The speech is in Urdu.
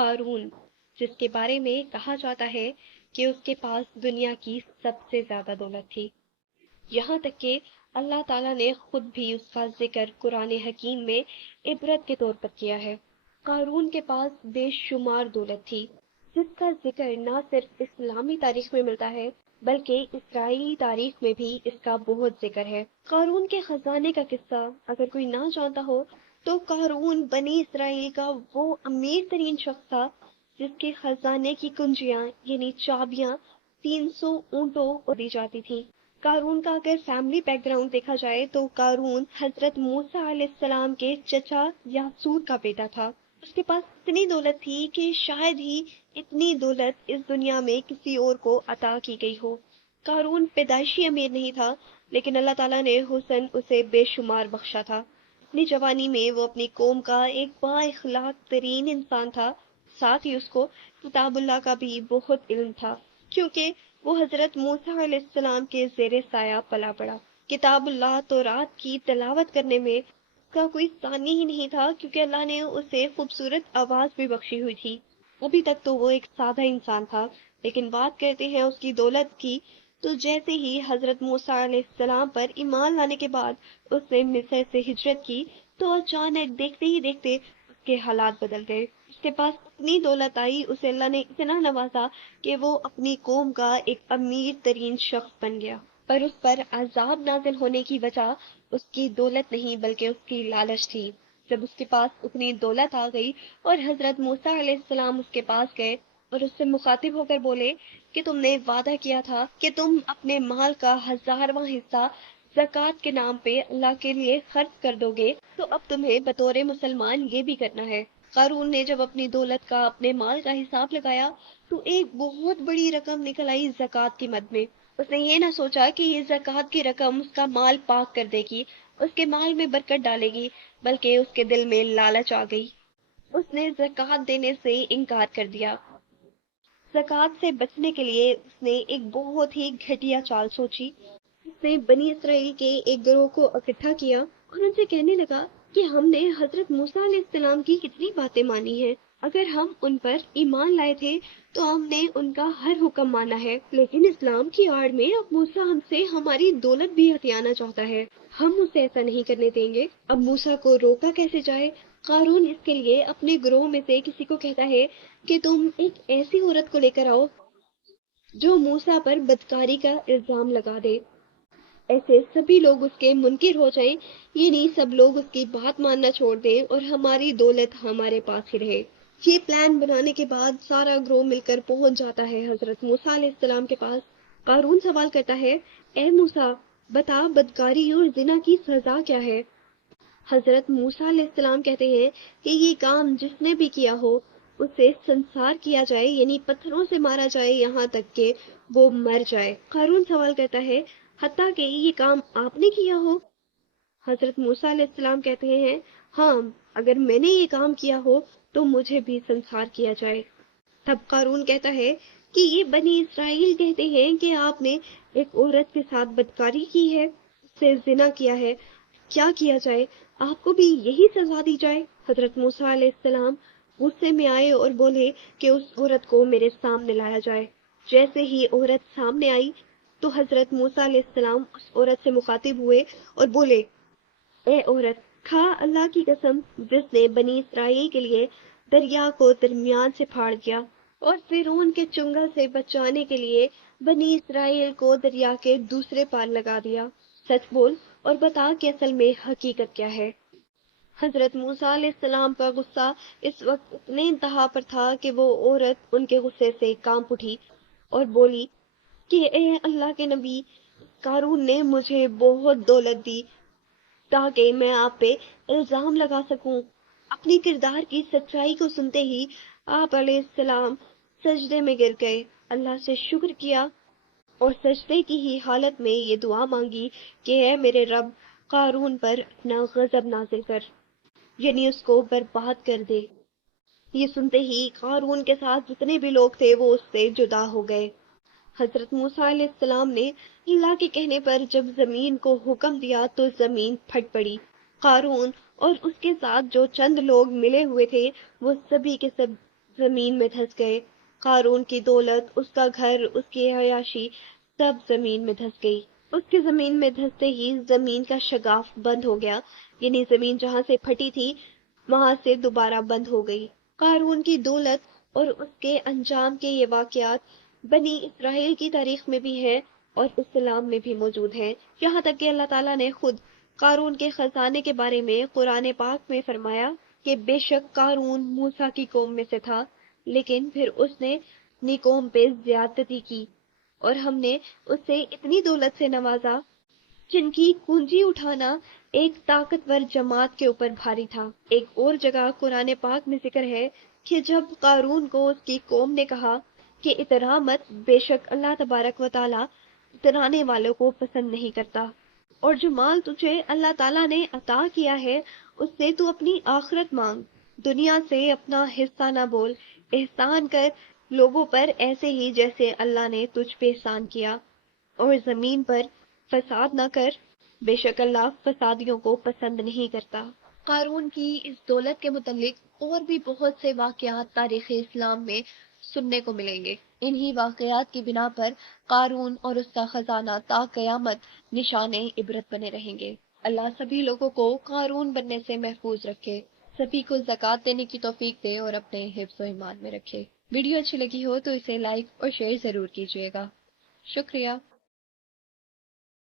قارون، جس کے بارے میں کہا جاتا ہے کہ اس کے پاس دنیا کی سب سے زیادہ دولت تھی، یہاں تک کہ اللہ تعالیٰ نے خود بھی اس کا ذکر قرآن حکیم میں عبرت کے طور پر کیا ہے۔ قارون کے پاس بے شمار دولت تھی، جس کا ذکر نہ صرف اسلامی تاریخ میں ملتا ہے بلکہ اسرائیلی تاریخ میں بھی اس کا بہت ذکر ہے۔ قارون کے خزانے کا قصہ اگر کوئی نہ جانتا ہو تو قارون بنی اسرائیل کا وہ امیر ترین شخص تھا جس کے خزانے کی کنجیاں یعنی چابیاں 300 اونٹوں کو دی جاتی تھیں۔ قارون کا اگر فیملی بیک گراؤنڈ دیکھا جائے تو قارون حضرت موسیٰ علیہ السلام کے چچا یاسور کا بیٹا تھا۔ اس کے پاس اتنی دولت تھی کہ شاید ہی اتنی دولت اس دنیا میں کسی اور کو عطا کی گئی ہو۔ قارون پیدائشی امیر نہیں تھا، لیکن اللہ تعالیٰ نے حسن اسے بے شمار بخشا تھا۔ اپنی جوانی میں وہ اپنی قوم کا ایک با اخلاق ترین انسان تھا، ساتھ ہی اس کو کتاب اللہ کا بھی بہت علم تھا، کیونکہ وہ حضرت موسیٰ علیہ السلام کے زیر سایہ پلا بڑھا۔ کتاب اللہ تورات کی تلاوت کرنے میں اس کا کوئی ثانی ہی نہیں تھا، کیونکہ اللہ نے اسے خوبصورت آواز بھی بخشی ہوئی تھی۔ ابھی تک تو وہ ایک سادہ انسان تھا، لیکن بات کرتے ہیں اس کی دولت کی، تو جیسے ہی حضرت موسیٰ علیہ السلام پر ایمان لانے کے بعد اس نے مصر سے ہجرت کی تو اچانک دیکھتے ہی دیکھتے اس کے حالات بدل گئے۔ اس کے پاس اتنی دولت آئی، اسے اللہ نے اتنا نوازا کہ وہ اپنی قوم کا ایک امیر ترین شخص بن گیا، پر اس پر عذاب نازل ہونے کی وجہ اس کی دولت نہیں بلکہ اس کی لالچ تھی۔ جب اس کے پاس اتنی دولت آ گئی اور حضرت موسیٰ علیہ السلام اس کے پاس گئے اور اس سے مخاطب ہو کر بولے کہ تم نے وعدہ کیا تھا کہ تم اپنے مال کا 1000واں حصہ زکوٰۃ کے نام پہ اللہ کے لیے خرچ کر دو گے، تو اب تمہیں بطور مسلمان یہ بھی کرنا ہے۔ قارون نے جب اپنی دولت کا، اپنے مال کا حساب لگایا تو ایک بہت بڑی رقم نکل آئی زکوٰۃ کی مد میں۔ اس نے یہ نہ سوچا کہ یہ زکوٰۃ کی رقم اس کا مال پاک کر دے گی، اس کے مال میں برکت ڈالے گی، بلکہ اس کے دل میں لالچ آ گئی۔ اس نے زکوٰۃ دینے سے انکار کر دیا۔ زکوٰۃ سے بچنے کے لیے اس نے ایک بہت ہی گھٹیا چال سوچی۔ اس نے بنی اسرائیل کے ایک گروہ کو اکٹھا کیا اور ان سے کہنے لگا کہ ہم نے حضرت موسیٰ علیہ السلام کی کتنی باتیں مانی ہیں، اگر ہم ان پر ایمان لائے تھے تو ہم نے ان کا ہر حکم مانا ہے، لیکن اسلام کی آڑ میں اب موسیٰ ہم سے ہماری دولت بھی ہتھیانا چاہتا ہے، ہم اسے ایسا نہیں کرنے دیں گے۔ اب موسیٰ کو روکا کیسے جائے؟ قارون اس کے لیے اپنے گروہ میں سے کسی کو کہتا ہے کہ تم ایک ایسی عورت کو لے کر آؤ جو موسیٰ پر بدکاری کا الزام لگا دے، ایسے سبھی لوگ اس کے منکر ہو جائیں، یعنی سب لوگ اس کی بات ماننا چھوڑ دیں اور ہماری دولت ہمارے پاس ہی رہے۔ یہ پلان بنانے کے بعد سارا گروہ مل کر پہنچ جاتا ہے حضرت موسیٰ علیہ السلام کے پاس۔ قارون سوال کرتا ہے، اے موسیٰ، بتا بدکاری اور زنا کی سزا کیا ہے؟ حضرت موسیٰ علیہ السلام کہتے ہیں کہ یہ کام جس نے بھی کیا ہو اسے سنسار کیا جائے، یعنی پتھروں سے مارا جائے یہاں تک کہ وہ مر جائے۔ قارون سوال کرتا ہے، حتیٰ کہ یہ کام آپ نے کیا ہو؟ حضرت موسیٰ علیہ السلام کہتے ہیں، ہاں، اگر میں نے یہ کام کیا ہو تو مجھے بھی سنسار کیا جائے۔ تب قارون کہتا ہے کہ یہ بنی اسرائیل کہتے ہیں کہ آپ نے ایک عورت کے ساتھ بدکاری کی ہے، اس سے زنا کیا ہے، کیا کیا جائے؟ آپ کو بھی یہی سزا دی جائے؟ حضرت موسیٰ علیہ السلام غصے میں آئے اور بولے کہ اس عورت کو میرے سامنے لایا جائے۔ جیسے ہی عورت سامنے آئی تو حضرت موسیٰ علیہ السلام اس عورت سے مخاطب ہوئے اور بولے، اے عورت، کھا اللہ کی قسم جس نے بنی اسرائیل کے لیے دریا کو درمیان سے پھاڑ دیا اور فرعون کے چنگل سے بچانے کے لیے بنی اسرائیل کو دریا کے دوسرے پار لگا دیا، سچ بول اور بتا کہ اصل میں حقیقت کیا ہے۔ حضرت موسیٰ علیہ السلام کا غصہ اس وقت اتنے انتہا پر تھا کہ وہ عورت ان کے غصے سے کانپ اٹھی اور بولی کہ اے اللہ کے نبی، قارون نے مجھے بہت دولت دی تاکہ میں آپ پہ الزام لگا سکوں۔ اپنی کردار کی سچائی کو سنتے ہی آپ علیہ السلام سجدے میں گر گئے، اللہ سے شکر کیا اور سجدے کی ہی حالت میں یہ دعا مانگی کہ اے میرے رب، قارون پر اپنا غضب نازل کر، یعنی اس کو برباد کر دے۔ یہ سنتے ہی قارون کے ساتھ جتنے بھی لوگ تھے وہ اس سے جدا ہو گئے۔ حضرت موسیٰ علیہ السلام نے اللہ کے کہنے پر جب زمین کو حکم دیا تو زمین پھٹ پڑی۔ قارون اور اس کے ساتھ جو چند لوگ ملے ہوئے تھے وہ سبھی کے سب زمین میں دھس گئے۔ قارون کی دولت، اس کا گھر، اس کی عیاشی سب زمین میں دھس گئی۔ اس کے زمین میں دھستے ہی زمین کا شگاف بند ہو گیا، یعنی زمین جہاں سے پھٹی تھی وہاں سے دوبارہ بند ہو گئی۔ قارون کی دولت اور اس کے انجام کے یہ واقعات بنی اسرائیل کی تاریخ میں بھی ہے اور اسلام میں بھی موجود ہے، یہاں تک کہ اللہ تعالیٰ نے خود قارون کے خزانے کے بارے میں قرآن پاک میں فرمایا کہ بے شک قارون موسیٰ کی قوم میں سے تھا، لیکن پھر اس نے اپنی قوم پہ زیادتی کی اور ہم نے اسے اتنی دولت سے نوازا جن کی کنجی اٹھانا ایک طاقتور جماعت کے اوپر بھاری تھا۔ ایک اور جگہ قرآن پاک میں ذکر ہے کہ جب قارون کو اس کی قوم نے کہا کہ اترا مت، بے شک اللہ تبارک و تعالیٰ اترانے والوں کو پسند نہیں کرتا، اور جو مال تجھے اللہ تعالیٰ نے عطا کیا ہے اس سے تو اپنی آخرت مانگ، دنیا سے اپنا حصہ نہ بول، احسان کر لوگوں پر ایسے ہی جیسے اللہ نے تجھ پہ احسان کیا، اور زمین پر فساد نہ کر، بے شک اللہ فسادیوں کو پسند نہیں کرتا۔ قارون کی اس دولت کے متعلق اور بھی بہت سے واقعات تاریخ اسلام میں سننے کو ملیں گے۔ انہی واقعات کی بنا پر قارون اور اس کا خزانہ تا قیامت نشان عبرت بنے رہیں گے۔ اللہ سبھی لوگوں کو قارون بننے سے محفوظ رکھے، سبھی کو زکوٰۃ دینے کی توفیق دے اور اپنے حفظ و ایمان میں رکھے۔ ویڈیو اچھی لگی ہو تو اسے لائک اور شیئر ضرور کیجیے گا۔ شکریہ۔